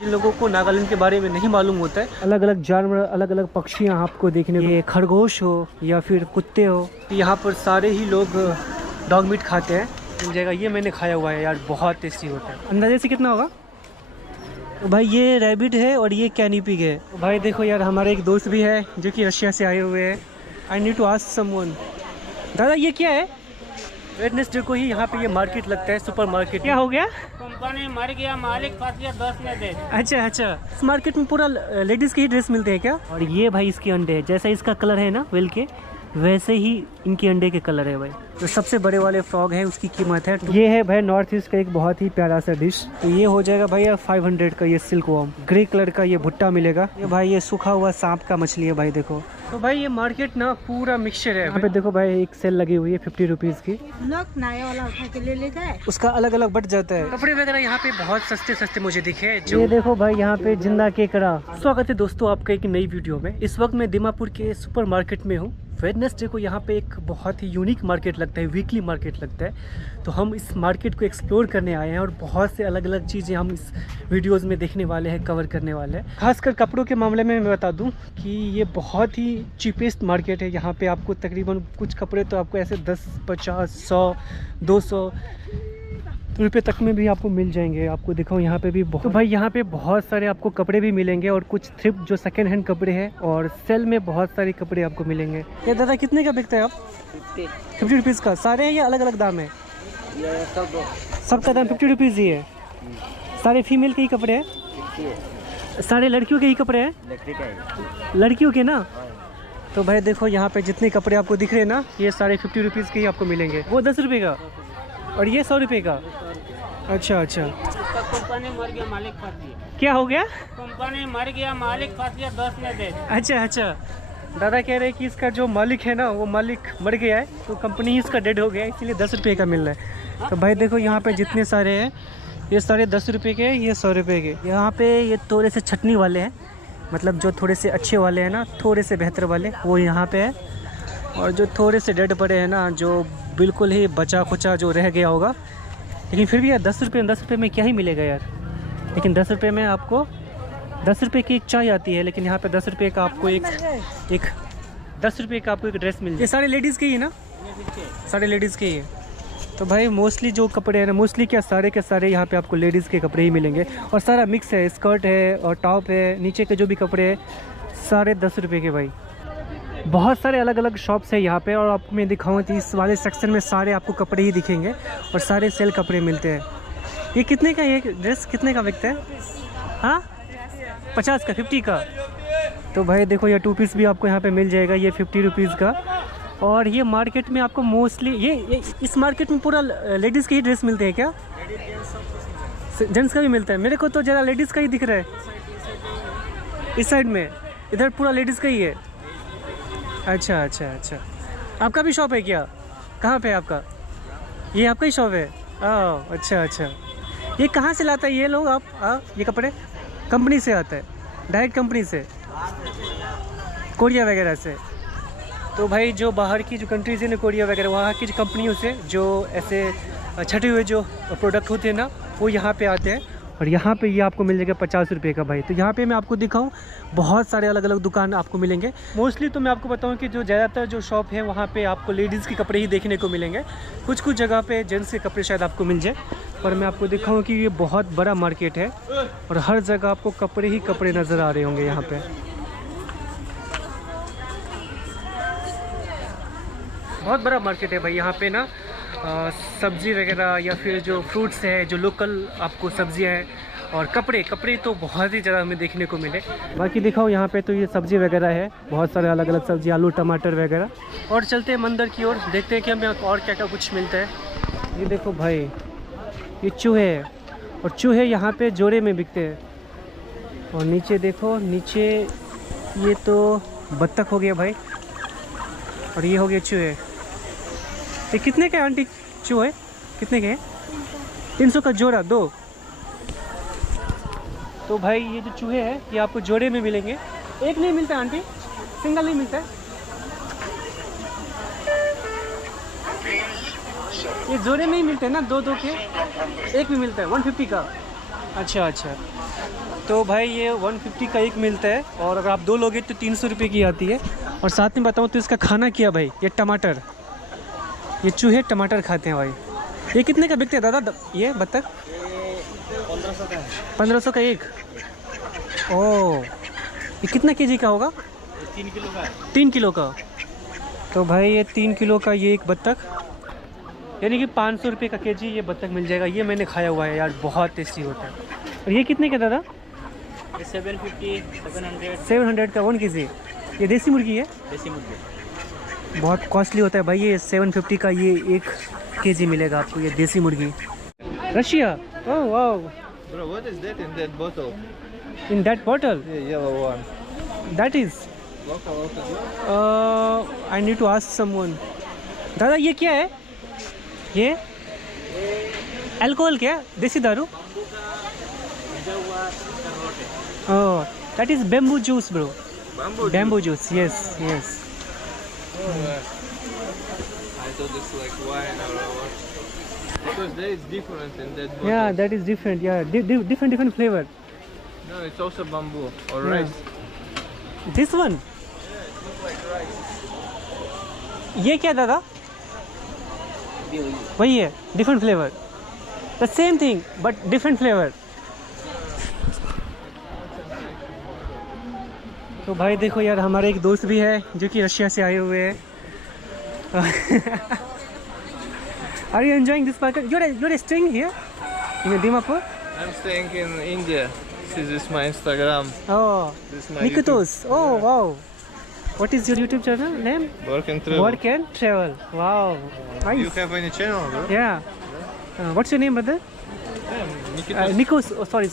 जिन लोगों को नागालैंड के बारे में नहीं मालूम होता है, अलग अलग जानवर, अलग अलग पक्षियाँ आपको देखने को, ये खरगोश हो या फिर कुत्ते हो, यहाँ पर सारे ही लोग डॉग मीट खाते हैं। मिल जाएगा, ये मैंने खाया हुआ है यार, बहुत टेस्टी होता है। अंदाजे से कितना होगा? तो भाई ये रैबिट है और ये कैनी पिग है। तो भाई देखो यार, हमारे एक दोस्त भी है जो कि रशिया से आए हुए हैं। I need to ask someone, दादा ये क्या है? वेडनेसडे को ही यहाँ पे ये मार्केट लगता है, सुपर मार्केट। क्या हो गया? कंपनी मर गया, मालिक फंस गया, 10 में दे। अच्छा अच्छा, इस मार्केट में पूरा लेडीज के ही ड्रेस मिलते हैं क्या? और ये भाई इसके अंडे है, जैसा इसका कलर है ना वेल के, वैसे ही इनके अंडे के कलर है भाई। तो सबसे बड़े वाले फ्रॉग है, उसकी कीमत है, ये है भाई नॉर्थ ईस्ट का एक बहुत ही प्यारा सा डिश। तो ये हो जाएगा भाई 500 का। ये सिल्क वॉर्म ग्रे कलर का ये भुट्टा मिलेगा। ये भाई ये सूखा हुआ सांप का मछली है भाई, देखो। तो भाई ये मार्केट ना पूरा मिक्सचर है। यहाँ पे देखो भाई एक सेल लगी हुई है 50 रुपीज़ की। नया वाला उठा के ले जाए, उसका अलग अलग बट जाता है। कपड़े वगैरह यहाँ पे बहुत सस्ते सस्ते मुझे दिखे। ये देखो भाई यहाँ पे जिंदा केकड़ा। स्वागत है दोस्तों आपका एक नई वीडियो में। इस वक्त मैं दीमापुर के सुपर मार्केट में हूँ। वेडनेसडे को यहाँ पे एक बहुत ही यूनिक मार्केट लगता है, वीकली मार्केट लगता है। तो हम इस मार्केट को एक्सप्लोर करने आए हैं और बहुत से अलग अलग चीज़ें हम इस वीडियोस में देखने वाले हैं, कवर करने वाले हैं। खासकर कपड़ों के मामले में मैं बता दूं कि ये बहुत ही चीपेस्ट मार्केट है। यहाँ पे आपको तकरीबन कुछ कपड़े तो आपको ऐसे 10, 50, 100, 200 रुपये तक में भी आपको मिल जाएंगे। आपको दिखाऊं यहाँ पे भी बहुत, तो भाई यहाँ पे बहुत सारे आपको कपड़े भी मिलेंगे और कुछ थ्रिफ्ट जो सेकंड हैंड कपड़े हैं, और सेल में बहुत सारे कपड़े आपको मिलेंगे। ये दादा कितने का बिकता है आप? 50 रुपीज़ का। सारे हैं या अलग अलग दाम है? सबका दाम 50 रुपीज़ ही है। सारे फीमेल के ही कपड़े हैं? सारे लड़कियों के ही कपड़े हैं? लड़कियों के ना। तो भाई देखो यहाँ पे जितने कपड़े आपको दिख रहे हैं ना, ये सारे 50 रुपीज़ के ही आपको मिलेंगे। वो 10 रुपये का और ये 100 रुपये का। अच्छा अच्छा, कंपनी मर गया, मालिक फंस गया। क्या हो गया? कंपनी मर गया, मालिक फंस गया, 10 में दे। अच्छा अच्छा, दादा कह रहे हैं कि इसका जो मालिक है ना, वो मालिक मर गया है, तो कंपनी ही इसका डेड हो गया है, इसीलिए 10 रुपये का मिल रहा है। तो भाई देखो यहाँ पे जितने सारे हैं, ये सारे 10 रुपये के, ये 100 रुपये के। यहाँ पे ये थोड़े से छटनी वाले हैं, मतलब जो थोड़े से अच्छे वाले हैं ना, थोड़े से बेहतर वाले, वो यहाँ पे है। और जो थोड़े से डेड पड़े हैं ना, जो बिल्कुल ही बचा खुचा जो रह गया होगा, लेकिन फिर भी यार 10 रुपये में क्या ही मिलेगा यार। लेकिन 10 रुपये में आपको 10 रुपये की एक चाय आती है, लेकिन यहाँ पे 10 रुपये का आपको एक 10 रुपये का आपको एक ड्रेस मिल जाए। ये सारे लेडीज़ के ही ना? सारे लेडीज़ के ही है। तो भाई मोस्टली जो कपड़े हैं ना, मोस्टली क्या सारे के सारे यहाँ पे आपको लेडीज़ के कपड़े ही मिलेंगे, और सारा मिक्स है। स्कर्ट है और टॉप है, नीचे के जो भी कपड़े हैं सारे 10 रुपये के भाई। बहुत सारे अलग अलग शॉप्स है यहाँ पे, और आपको मैं दिखाऊँ तो इस वाले सेक्शन में सारे आपको कपड़े ही दिखेंगे और सारे सेल कपड़े मिलते हैं। ये कितने का, ये ड्रेस कितने का बिकता है? हाँ 50 का, 50 का। तो भाई देखो ये 2 पीस भी आपको यहाँ पे मिल जाएगा, ये 50 रुपीज़ का। और ये मार्केट में आपको मोस्टली ये इस मार्केट में पूरा लेडीज़ के ही ड्रेस मिलते हैं क्या? जेंट्स का भी मिलता है? मेरे को तो ज़रा लेडीज़ का ही दिख रहा है इस साइड में, इधर पूरा लेडीज़ का ही है। अच्छा अच्छा अच्छा, आपका भी शॉप है क्या? कहाँ पे है आपका? ये आपका ही शॉप है? ओह अच्छा अच्छा। ये कहाँ से लाता है ये लोग आप ये कपड़े? कंपनी से आता है, डायरेक्ट कंपनी से, कोरिया वगैरह से? तो भाई जो बाहर की जो कंट्रीज़ है ना, कोरिया वगैरह, वहाँ की जो कंपनियों से जो ऐसे छटे हुए जो प्रोडक्ट होते हैं ना, वो यहाँ पे आते हैं। और यहाँ पे ये आपको मिल जाएगा 50 रुपये का भाई। तो यहाँ पे मैं आपको दिखाऊँ, बहुत सारे अलग अलग दुकान आपको मिलेंगे। मोस्टली तो मैं आपको बताऊँ कि जो ज़्यादातर जो शॉप है वहाँ पे आपको लेडीज़ के कपड़े ही देखने को मिलेंगे। कुछ कुछ जगह पे जेंट्स के कपड़े शायद आपको मिल जाए, पर मैं आपको दिखाऊँ कि ये बहुत बड़ा मार्केट है और हर जगह आपको कपड़े ही कपड़े नज़र आ रहे होंगे यहाँ पर। बहुत बड़ा मार्केट है भाई यहाँ पे ना। सब्ज़ी वगैरह या फिर जो फ्रूट्स है, जो लोकल आपको सब्जियां हैं, और कपड़े तो बहुत ही ज़्यादा हमें देखने को मिले। बाकी दिखाओ यहाँ पे तो ये सब्ज़ी वगैरह है, बहुत सारे अलग अलग सब्ज़ी, आलू टमाटर वगैरह। और चलते हैं मंदिर की ओर, देखते हैं कि हमें और क्या क्या कुछ मिलता है। ये देखो भाई, ये चूहे है, और चूहे यहाँ पे जोड़े में बिकते हैं। और नीचे देखो, नीचे ये तो बत्तख हो गया भाई, और ये हो गया चूहे। ये कितने का आंटी चूहे? कितने के हैं? 300 का जोड़ा, 2। तो भाई ये जो चूहे हैं ये आपको जोड़े में मिलेंगे, एक नहीं मिलता है आंटी, सिंगल नहीं मिलता है। ये जोड़े में ही मिलते हैं ना, 2 के, एक भी मिलता है 150 का। अच्छा अच्छा। तो भाई ये 150 का एक मिलता है, और अगर आप 2 लोगे तो 300 रुपये की आती है। और साथ में बताऊँ तो इसका खाना क्या भाई, ये टमाटर, ये चूहे टमाटर खाते हैं भाई। ये कितने का बिकते हैं दादा ये बत्तख? 1500 का है। 1500 का एक। ओह, ये कितना केजी का होगा? 3 किलो का है। 3 किलो का। तो भाई ये 3 किलो का ये एक बत्तख, यानी कि 500 रुपये का केजी ये बत्तख मिल जाएगा। ये मैंने खाया हुआ है यार, बहुत टेस्टी होता है। और ये कितने का दादा? 750, 700। 700 का 1 केजी। ये देसी मुर्गी है? देसी मुर्गी। बहुत कॉस्टली होता है भाई ये। 750 का ये 1 केजी मिलेगा आपको, ये देसी मुर्गी। Russia. Oh wow. Bro, what is that in that bottle? In that bottle? Yeah, yellow one. That is I need to ask someone. दादा ये क्या है? ये अल्कोहल क्या है? देसी दारू? Oh, that is bamboo juice bro. Bamboo juice, yes yes. I thought it's like wine or what? Because there is different in that bottle. Yeah, that is different. Yeah, different flavor. No, it's also bamboo or Yeah. rice. This one? ये क्या दादा? वही है, different flavor. The same thing but different flavor. तो भाई देखो यार, हमारे एक दोस्त भी है जो कि रशिया से आए हुए हैं। Are you enjoying this market? You're staying here in Dimapur? I'm staying in India. This is my Instagram. Oh, This is my Nikitos. YouTube. Oh wow. What is your YouTube channel name? Work and travel. Work and travel. Wow. Nice. You have any channel, bro? Yeah. What's your name, brother? Nikitas. Nikos. Oh, sorry,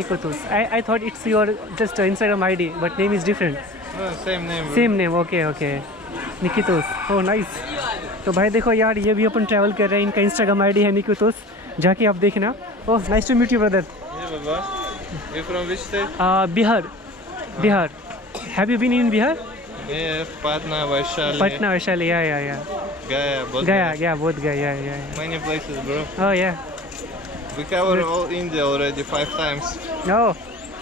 Nikotos. I thought it's your just Instagram ID, but name is different. No, same name. Bro. Same name. Okay. Nikitos. Oh, nice. तो भाई देखो यार, ये भी अपन travel कर रहे हैं। इनका इंस्टाग्राम आईडी है निकितोस, जाके आप देखना। Oh, nice to meet you brother. Yeah, Baba. You from which state? Bihar. Have you been in Bihar? Yeah, Patna, Vaishali. Patna, Vaishali. या Gaya, Bodh गया बोध गया। या Many places, bro. ओह या। We cover all India already 5 times. Oh,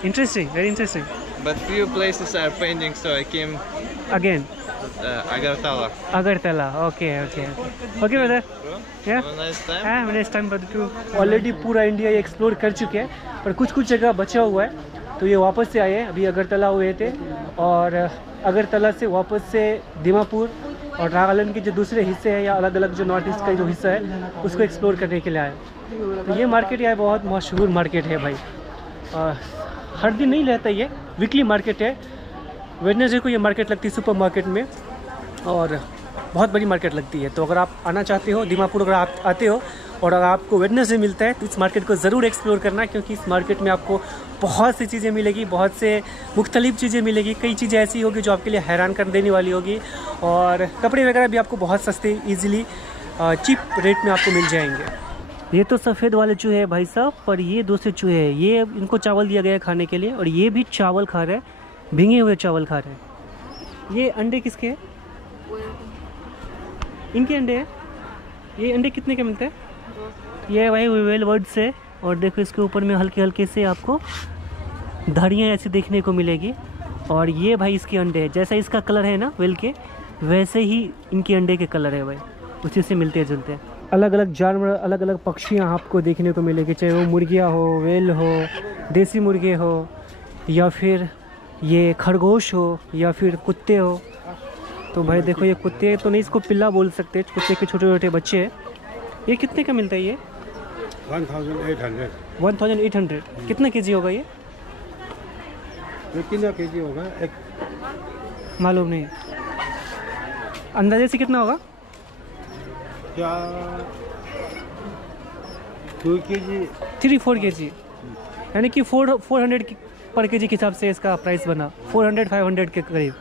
interesting, very interesting. But few places are pending, so I came again Agartala. Agartala. Okay brother. Bro, Yeah. have a nice time. Next time brother too. Already पूरा India explore कर चुके हैं, पर कुछ जगह बचा हुआ है। तो ये वापस से आए हैं, अभी अगरतला हुए थे, और अगरतला से वापस से दीमापुर और नागालैंड के जो दूसरे हिस्से हैं या अलग अलग जो नॉर्थ ईस्ट का जो हिस्सा है उसको एक्सप्लोर करने के लिए आए। तो ये मार्केट यार बहुत मशहूर मार्केट है भाई। हर दिन नहीं रहता, ये वीकली मार्केट है। वेडनेसडे को ये मार्केट लगती है सुपर मार्केट में, और बहुत बड़ी मार्केट लगती है। तो अगर आप आना चाहते हो दीमापुर, अगर आप आते हो और अगर आपको वेडनेसडे मिलता है तो इस मार्केट को ज़रूर एक्सप्लोर करना, क्योंकि इस मार्केट में आपको बहुत सी चीज़ें मिलेगी, बहुत से मुख्तलिफ चीज़ें मिलेगी। कई चीज़ें ऐसी होगी जो आपके लिए हैरान कर देने वाली होगी, और कपड़े वगैरह भी आपको बहुत सस्ते ईजिली चीप रेट में आपको मिल जाएंगे। ये तो सफ़ेद वाले चूहे हैं भाई साहब, पर ये दूसरे चूहे हैं। ये इनको चावल दिया गया है खाने के लिए, और ये भी चावल खा रहे हैं, भींगे हुए चावल खा रहे हैं। ये अंडे किसके हैं? इनके अंडे हैं। ये अंडे कितने के मिलते हैं? ये भाई वेल वर्ड से, और देखो इसके ऊपर में हल्के हल्के से आपको धारियाँ ऐसी देखने को मिलेगी। और ये भाई इसके अंडे हैं, जैसा इसका कलर है ना वेल के, वैसे ही इनके अंडे के कलर है भाई, उसी से मिलते जुलते हैं। अलग अलग जानवर, अलग अलग पक्षियाँ आपको देखने को मिलेगी, चाहे वो मुर्गियाँ हो, वेल हो, देसी मुर्गे हो, या फिर ये खरगोश हो, या फिर कुत्ते हो। तो भाई देखो, ये कुत्ते तो नहीं, इसको पिल्ला बोल सकते, कुत्ते के छोटे छोटे बच्चे हैं। ये कितने का मिलता है? ये 1800। कितना केजी होगा ये? कितना केजी होगा? एक मालूम नहीं, अंदाजे से कितना होगा? क्या 2 केजी 3-4 केजी, यानी कि 400 पर केजी के हिसाब से इसका प्राइस बना, 400-500 के करीब।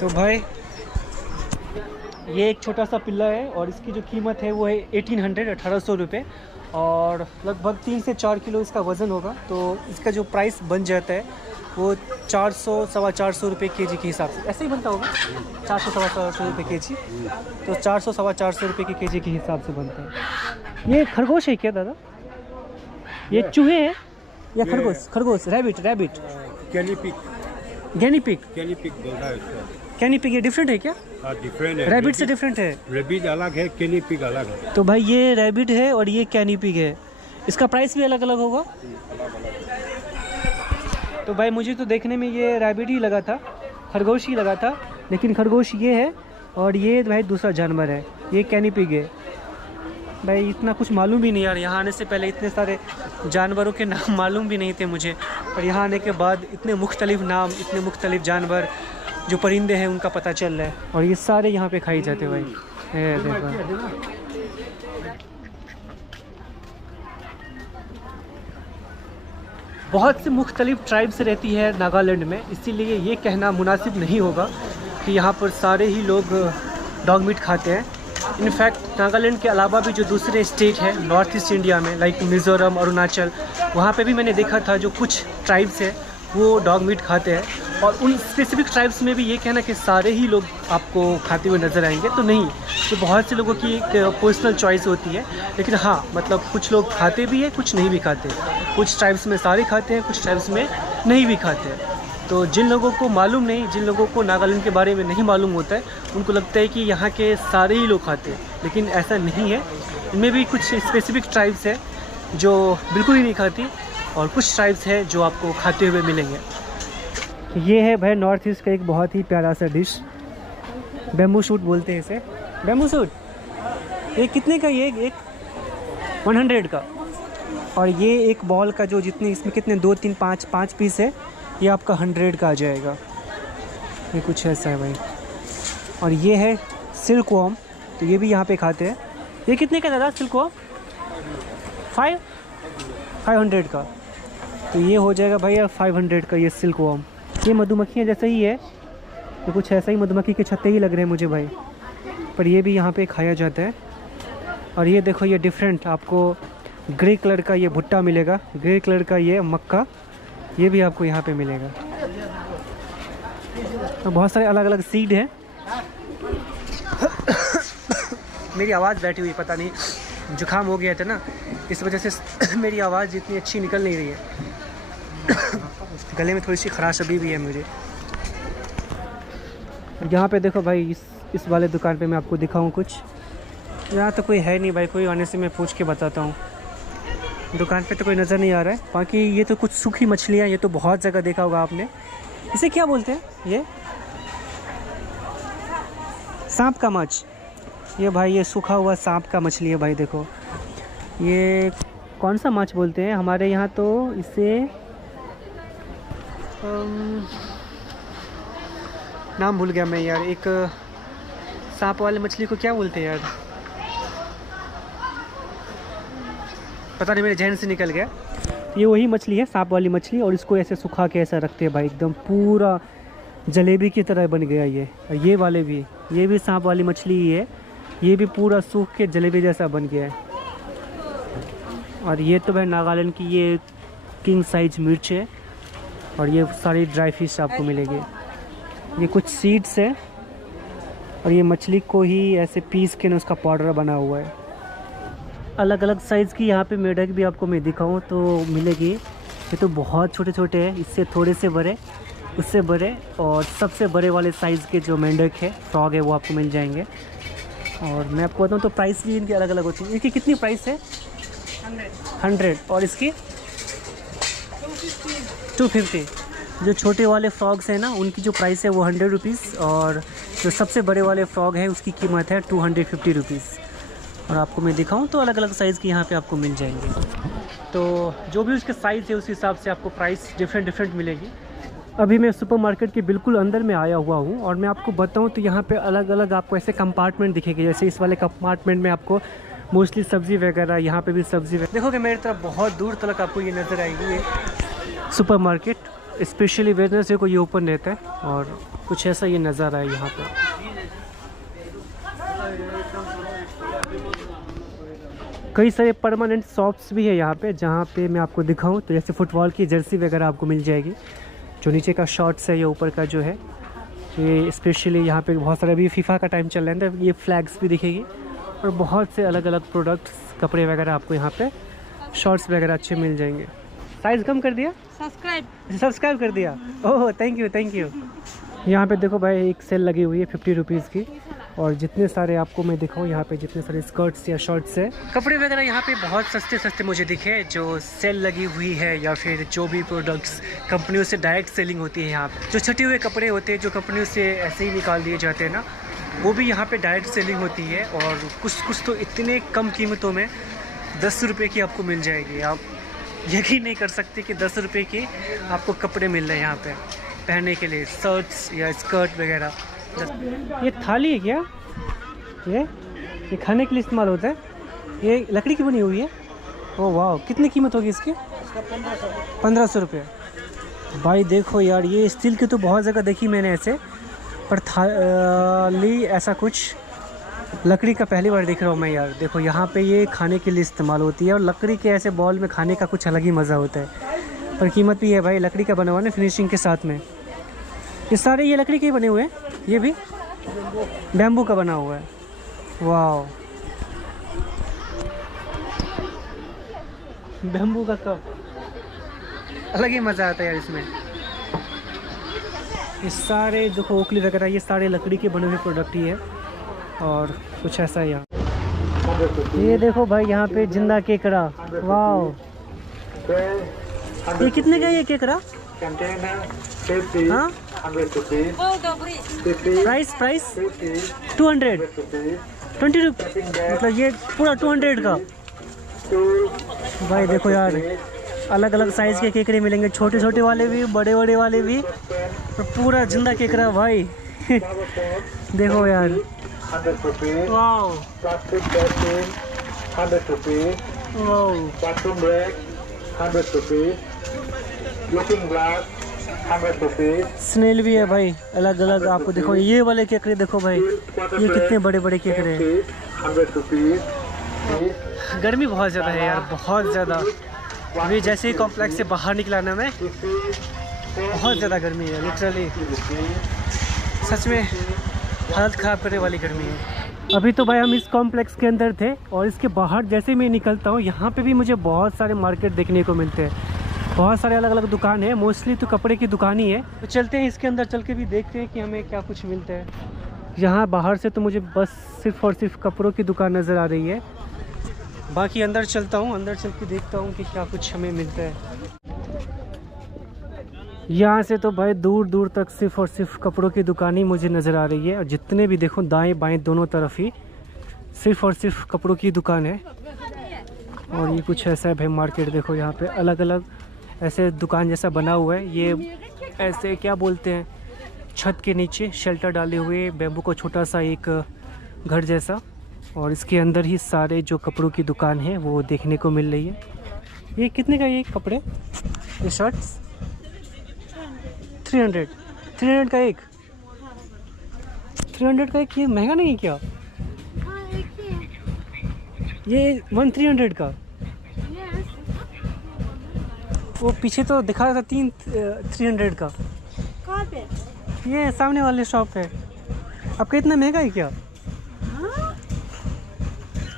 तो भाई ये एक छोटा सा पिल्ला है, और इसकी जो कीमत है वो है 1800 रुपये, और लगभग 3 से 4 किलो इसका वज़न होगा। तो इसका जो प्राइस बन जाता है वो 400-450 रुपये केजी के हिसाब से, ऐसे ही बनता होगा, 400-450 रुपये केजी। तो 400-450 रुपये के केजी के हिसाब से बनता है। ये खरगोश है क्या दादा? ये चूहे हैं या खरगोश? खरगोश, रैबिट। कैनी पिग बोलता है उसको। कैनी पिग ये डिफरेंट है क्या? हाँ, डिफरेंट है। रैबिट से डिफरेंट है? रैबिट अलग है, कैनी पिग अलग है। तो भाई ये रैबिट है और ये कैनी पिग है, इसका प्राइस भी अलग अलग होगा? तो भाई मुझे तो देखने में ये रैबिट ही लगा था, खरगोश ही लगा था, लेकिन खरगोश ये है और ये भाई दूसरा जानवर है, ये कैनी पिग है। भाई इतना कुछ मालूम भी नहीं यार, यहाँ आने से पहले इतने सारे जानवरों के नाम मालूम भी नहीं थे मुझे, और यहाँ आने के बाद इतने मुख्तलिफ नाम, इतने मुख्तलिफ जानवर जो परिंदे हैं उनका पता चल रहा है, और ये सारे यहाँ पे खाई जाते हैं भाई। ये देखो बहुत से मुख्तलिफ ट्राइब्स रहती है नागालैंड में, इसीलिए ये कहना मुनासिब नहीं होगा कि यहाँ पर सारे ही लोग डॉग मीट खाते हैं। इनफैक्ट नागालैंड के अलावा भी जो दूसरे स्टेट है नॉर्थ ईस्ट इंडिया में, लाइक मिज़ोरम, अरुणाचल, वहाँ पे भी मैंने देखा था जो कुछ ट्राइब्स है वो डॉग मीट खाते हैं, और उन स्पेसिफिक ट्राइब्स में भी ये कहना कि सारे ही लोग आपको खाते हुए नज़र आएंगे, तो नहीं, तो बहुत से लोगों की एक पर्सनल चॉइस होती है। लेकिन हाँ, मतलब कुछ लोग खाते भी हैं, कुछ नहीं भी खाते, कुछ ट्राइब्स में सारे खाते हैं, कुछ ट्राइब्स में नहीं भी खाते हैं। तो जिन लोगों को मालूम नहीं, जिन लोगों को नागालैंड के बारे में नहीं मालूम होता है, उनको लगता है कि यहाँ के सारे ही लोग खाते हैं, लेकिन ऐसा नहीं है। इनमें भी कुछ स्पेसिफिक ट्राइब्स है जो बिल्कुल ही नहीं खाती, और कुछ ट्राइब्स है जो आपको खाते हुए मिलेंगे। ये है भाई नॉर्थ ईस्ट का एक बहुत ही प्यारा सा डिश, बैम्बू शूट बोलते हैं इसे। बैम्बू शूट ये कितने का? ये एक 100 का, और ये एक बॉल का जो जितने इसमें कितने 2 3 5 पीस है, ये आपका 100 का आ जाएगा। ये कुछ ऐसा है भाई। और ये है सिल्क वॉर्म, तो ये भी यहाँ पे खाते हैं। ये कितने का दादा सिल्क वॉर्म? 500 का, तो ये हो जाएगा भाई 500 का ये सिल्क वॉर्म। ये मधुमक्खियाँ जैसा ही है, ये कुछ ऐसा ही मधुमक्खी के छत्ते ही लग रहे हैं मुझे भाई, पर ये भी यहाँ पे खाया जाता है। और ये देखो, ये डिफरेंट आपको ग्रे कलर का ये भुट्टा मिलेगा, ग्रे कलर का ये मक्का, ये भी आपको यहाँ पे मिलेगा। तो बहुत सारे अलग अलग सीड हैं। मेरी आवाज़ बैठी हुई, पता नहीं जुकाम हो गया था ना, इस वजह से मेरी आवाज़ इतनी अच्छी निकल नहीं रही है। गले में थोड़ी सी खराश अभी भी है मुझे। यहाँ पे देखो भाई, इस वाले दुकान पे मैं आपको दिखाऊँ कुछ। यहाँ तो कोई है नहीं भाई, कोई आने से मैं पूछ के बताता हूँ। दुकान पे तो कोई नज़र नहीं आ रहा है। बाकी ये तो कुछ सूखी मछलियाँ, ये तो बहुत जगह देखा होगा आपने। इसे क्या बोलते हैं? ये सांप का माछ। ये भाई ये सूखा हुआ सांप का मछली है भाई। देखो ये कौन सा माछ बोलते हैं हमारे यहाँ, तो इसे नाम भूल गया मैं यार। एक सांप वाले मछली को क्या बोलते हैं यार, पता नहीं, मेरे जहन से निकल गया। ये वही मछली है, सांप वाली मछली, और इसको ऐसे सुखा के ऐसा रखते हैं भाई, एकदम पूरा जलेबी की तरह बन गया ये। और ये वाले भी, ये भी सांप वाली मछली ही है, ये भी पूरा सूख के जलेबी जैसा बन गया है। और ये तो भाई नागालैंड की ये किंग साइज मिर्च है, और ये सारी ड्राई फिश आपको मिलेगी। ये कुछ सीड्स है, और ये मछली को ही ऐसे पीस के ना उसका पाउडर बना हुआ है। अलग अलग साइज़ की यहाँ पे मेढक भी आपको मैं दिखाऊँ तो मिलेगी। ये तो बहुत छोटे छोटे हैं, इससे थोड़े से बड़े, उससे बड़े, और सबसे बड़े वाले साइज़ के जो मेंढक है, फ्रॉग है, वो आपको मिल जाएंगे। और मैं आपको बताऊँ तो प्राइस भी इनकी अलग अलग होती है। इसकी कितनी प्राइस है? 100। और इसकी 250। जो छोटे वाले फ्रॉग्स हैं ना, उनकी जो प्राइस है वो 100 रुपीज़, और जो सबसे बड़े वाले फ्रॉग हैं उसकी कीमत है 250 रुपीज़। और आपको मैं दिखाऊं तो अलग अलग साइज़ की यहाँ पे आपको मिल जाएंगे। तो जो भी उसके साइज़ है उस हिसाब से आपको प्राइस डिफरेंट मिलेगी। अभी मैं सुपरमार्केट के बिल्कुल अंदर में आया हुआ हूँ, और मैं आपको बताऊँ तो यहाँ पे अलग अलग आपको ऐसे कंपार्टमेंट दिखेंगे। जैसे इस वाले कंपार्टमेंट में आपको मोस्टली सब्ज़ी वगैरह, यहाँ पे भी सब्ज़ी वगैरह देखोगे मेरी तरफ बहुत दूर तक आपको ये नज़र आएगी। ये सुपरमार्केट स्पेशली वेडनेसडे को ये ओपन रहता है, और कुछ ऐसा ये नज़ारा है यहाँ पर। कई सारे परमानेंट शॉप्स भी है यहाँ पे, जहाँ पे मैं आपको दिखाऊँ तो जैसे फुटबॉल की जर्सी वगैरह आपको मिल जाएगी। जो नीचे का शॉर्ट्स है या ऊपर का जो है, ये स्पेशली यहाँ पे बहुत सारे, अभी फीफा का टाइम चल रहा है, ये फ्लैग्स भी दिखेगी, और बहुत से अलग अलग प्रोडक्ट्स, कपड़े वगैरह आपको यहाँ पे शॉर्ट्स वगैरह अच्छे मिल जाएंगे। साइज़ कम कर दिया, सब्सक्राइब कर दिया। Oh thank you. यहाँ पे देखो भाई एक सेल लगी हुई है 50 रुपीज़ की, और जितने सारे आपको मैं दिखाऊँ यहाँ पे जितने सारे स्कर्ट्स या शर्ट्स है, कपड़े वगैरह यहाँ पे बहुत सस्ते मुझे दिखे जो सेल लगी हुई है, या फिर जो भी प्रोडक्ट्स कंपनियों से डायरेक्ट सेलिंग होती है। यहाँ पे जो छटे हुए कपड़े होते हैं जो कंपनियों से ऐसे ही निकाल दिए जाते हैं ना, वो भी यहाँ पे डायरेक्ट सेलिंग होती है, और कुछ तो इतने कम कीमतों में 10 रुपये की आपको मिल जाएगी। आप यकीन नहीं कर सकते कि 10 रुपये की आपको कपड़े मिल रहे हैं यहाँ पे पहनने के लिए, शर्ट्स या स्कर्ट वगैरह। ये थाली है क्या? ये खाने के लिए इस्तेमाल होता है। ये लकड़ी की बनी हुई है। ओह वाह, कितनी कीमत होगी इसकी? 1500 रुपये। भाई देखो यार, ये स्टील की तो बहुत जगह देखी मैंने ऐसे, पर थाली ऐसा कुछ लकड़ी का पहली बार देख रहा हूँ मैं यार। देखो यहाँ पे ये खाने के लिए इस्तेमाल होती है, और लकड़ी के ऐसे बॉल में खाने का कुछ अलग ही मज़ा होता है। पर कीमत भी है भाई, लकड़ी का बना हुआ ना फिनिशिंग के साथ में। ये सारे ये लकड़ी के ही बने हुए हैं, ये भी बैम्बू का बना हुआ है। वाह, बैम्बू का कप, अलग ही मज़ा आता है यार इसमें। ये सारे देखो ओखली वगैरह, ये सारे लकड़ी के बने हुए प्रोडक्ट ही है, और कुछ ऐसा ही यहाँ। ये देखो भाई यहाँ पे जिंदा केकड़ा। वाह, ये कितने का है ये केकड़ा? हाँ, प्राइस 200 20 रुपये, मतलब ये पूरा 200 का। भाई देखो यार, अलग अलग साइज़ के केकड़े मिलेंगे, छोटे वाले भी, बड़े वाले भी, और पूरा जिंदा केकड़ा भाई। देखो यार, 100 rupees. Wow, Plastic basin, 100 rupees. Wow, Bathroom rag, 100 rupees. Looking glass, 100 rupees. Snail भी है भाई अलग अलग। आपको देखो ये वाले केकड़े देखो भाई, ये कितने बड़े केकड़े हैं। 100 rupees. गर्मी बहुत ज़्यादा है यार, बहुत ज़्यादा। अभी जैसे ही कॉम्प्लेक्स से बाहर निकला ना मैं, बहुत ज़्यादा गर्मी है, लिटरली सच में हालत ख़राब करने वाली गर्मी है। अभी तो भाई हम इस कॉम्प्लेक्स के अंदर थे, और इसके बाहर जैसे मैं निकलता हूँ यहाँ पे भी मुझे बहुत सारे मार्केट देखने को मिलते हैं। बहुत सारे अलग अलग दुकान है, मोस्टली तो कपड़े की दुकान ही है। तो चलते हैं इसके अंदर, चल के भी देखते हैं कि हमें क्या कुछ मिलता है। यहाँ बाहर से तो मुझे बस सिर्फ़ और सिर्फ कपड़ों की दुकान नज़र आ रही है। बाकी अंदर चलता हूँ, अंदर चल के देखता हूँ कि क्या कुछ हमें मिलता है। यहाँ से तो भाई दूर दूर तक सिर्फ़ और सिर्फ कपड़ों की दुकान ही मुझे नज़र आ रही है, और जितने भी देखो दाएं बाएं दोनों तरफ ही सिर्फ़ और सिर्फ कपड़ों की दुकान है। और ये कुछ ऐसा है भाई मार्केट, देखो यहाँ पे अलग अलग ऐसे दुकान जैसा बना हुआ है। ये ऐसे क्या बोलते हैं, छत के नीचे शेल्टर डाले हुए बैम्बू का छोटा सा एक घर जैसा, और इसके अंदर ही सारे जो कपड़ों की दुकान है वो देखने को मिल रही है। ये कितने का ये कपड़े, ये शर्ट्स? 300 का एक, 300 का एक। ये महंगा नहीं है क्या? ये 1300 का। वो पीछे तो दिखा रहा था 300 का। कहाँ पे? ये सामने वाले शॉप पे। आपका इतना महंगा है क्या?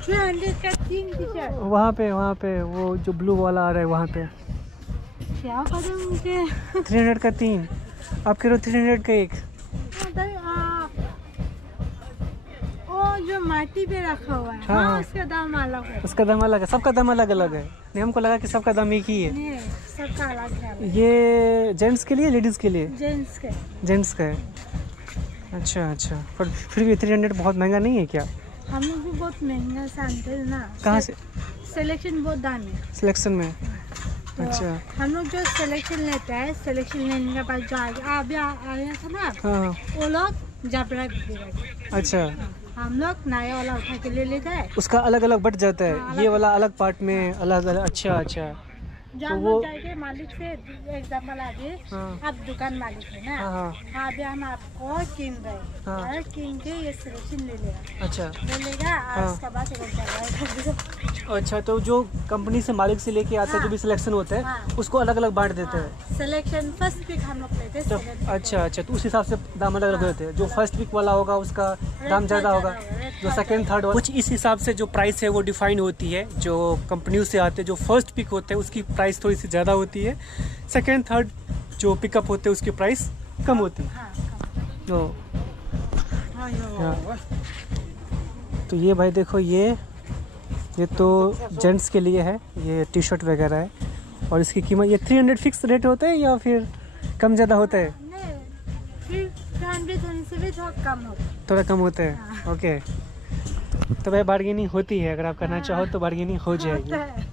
300 का 3 टी-शर्ट। वहाँ पे वो जो ब्लू वाला आ रहा है वहाँ पे। क्या करूँ मुझे? 300 का 3, आप कह रहे हो 300 का एक। ओ जो माटी पे रखा हुआ है, हाँ, हाँ, उसका दाम अलग है। उसका दाम अलग है, सबका दाम अलग अलग है। नहीं, हमको लगा कि सबका दाम एक ही है। नहीं, सबका अलग है। ये जेंट्स के लिए, लेडीज़ के लिए? जेंट्स के। जेंट्स का है। अच्छा, पर फिर भी 300 बहुत महंगा नहीं है क्या? हम लोग भी बहुत महंगा से आनते हैं ना। कहाँ से? सिलेक्शन बहुत दाम है सिलेक्शन में। तो अच्छा, हम लोग जो सिलेक्शन लेते हैं, सिलेक्शन लेने के बाद जो अभी आया था ना, हाँ, वो लोग जबरा बिक्री करते हैं। अच्छा, हम लोग नया वाला उठा के ले लेते हैं। उसका अलग अलग बट जाता है। ये वाला अलग पार्ट में अलग अलग। अच्छा, जहाँ वो जाएंगे मालिक से एग्जाम्पल आगे हाँ। आप दुकान मालिक है ना, हाँ हाँ हाँ अभी हम आपको किन रहे हाँ। हैं, किन के ये सिलेक्शन ले लेगा, अच्छा ले लेगा और हाँ। उसके बाद सेलेक्ट अच्छा, तो जो कंपनी से मालिक से लेके आता है जो भी सिलेक्शन होता है हाँ। उसको अलग अलग बांट देते हैं। सिलेक्शन फर्स्ट पिक हम लोग लेते तो हैं, अच्छा अच्छा, तो उस हिसाब से दाम अलग अलग होते हैं। जो फर्स्ट पिक वाला होगा उसका दाम ज़्यादा होगा, जो सेकंड थर्ड कुछ इस हिसाब से जो प्राइस है वो डिफाइन होती है। जो कंपनियों से आते हैं जो फर्स्ट पिक होते हैं उसकी प्राइस थोड़ी सी ज़्यादा होती है, सेकंड थर्ड जो पिकअप होते हैं उसकी प्राइस कम होती है। तो तो ये भाई देखो, ये तो जेंट्स के लिए है, ये टी शर्ट वगैरह है और इसकी कीमत ये 300 फिक्स रेट होता है या फिर कम ज़्यादा होता है? फिर 300 से भी थोड़ा कम होता है। थोड़ा कम होता है, ओके। तो भाई बार्गेनिंग होती है, अगर आप करना चाहो तो बार्गेनिंग हो जाएगी। होता है।